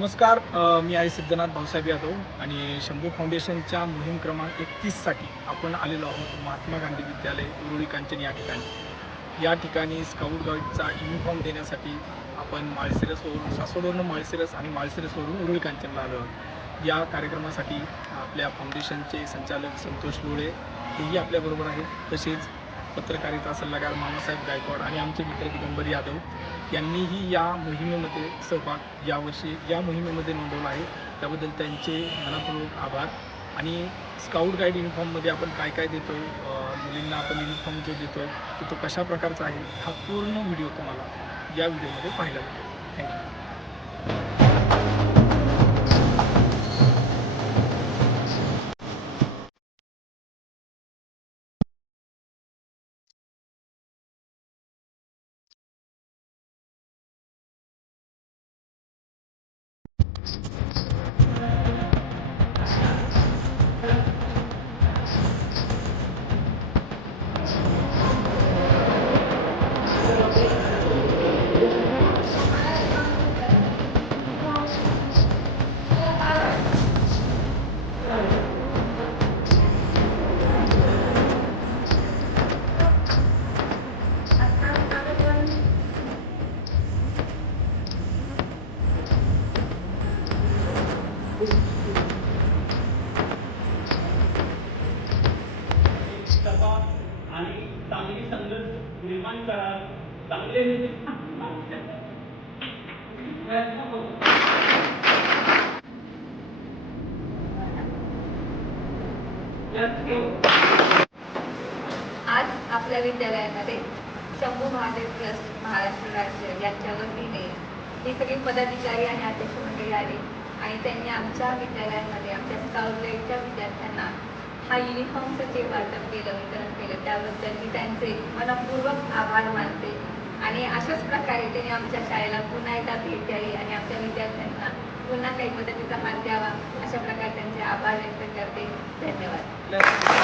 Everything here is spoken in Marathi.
नमस्कार. मी आहे सिद्धनाथ भाऊसाहेब यादव आणि शंभू फाउंडेशनच्या मोहीम क्रमांक 31 साठी आपण आलेलो आहोत महात्मा गांधी विद्यालय उरुळी कांचन या ठिकाणी. या ठिकाणी स्काउट गाईडचा युनिफॉर्म देण्यासाठी आपण माळशिरसवरून, सासवडवरून माळशिरस आणि माळशिरसवरून उरुळी कांचनला आलो आहोत. या कार्यक्रमासाठी आपल्या फाउंडेशनचे संचालक संतोष लोळे हेही आपल्याबरोबर आहेत. तसेच पत्रकारिता सल्लागार मामासाहेब गायकवाड आणि आमचे मित्र दिगंबर यादव यांनीही या मोहिमेमध्ये सहभाग यावर्षी या मोहिमेमध्ये नोंदवला आहे. त्याबद्दल त्यांचे मनपूर्वक आभार. आणि स्काउट गाईड युनिफॉर्ममध्ये आपण काय काय देतो आहे, मुलींना आपण युनिफॉर्म जो देतो आहे तो कशा प्रकारचा आहे, हा पूर्ण व्हिडिओ तुम्हाला या व्हिडिओमध्ये पाहायला मिळेल. थँक्यू. आणि चांगली संगत निर्माण करा. चांगले आज आपल्या विद्यालयामध्ये शंभू महादेव ट्रस्ट महाराष्ट्र राज्य यांच्या वतीने ही सगळी पदाधिकारी आणि अध्यक्ष मंडळी आली आणि त्यांनी आमच्या विद्यालयामध्ये आमच्या स्काउट गाईडच्या विद्यार्थ्यांना हा युनिफॉर्मचे वाटप केलं, वितरण केलं. त्याबद्दल मी त्यांचे मनपूर्वक आभार मानते आणि अशाच प्रकारे त्यांनी आमच्या शाळेला पुन्हा एकदा भेट द्यावी आणि आमच्या विद्यार्थ्यांना पुन्हा काही मदतीचा हात द्यावा, अशा प्रकारे त्यांचे आभार व्यक्त करते. धन्यवाद.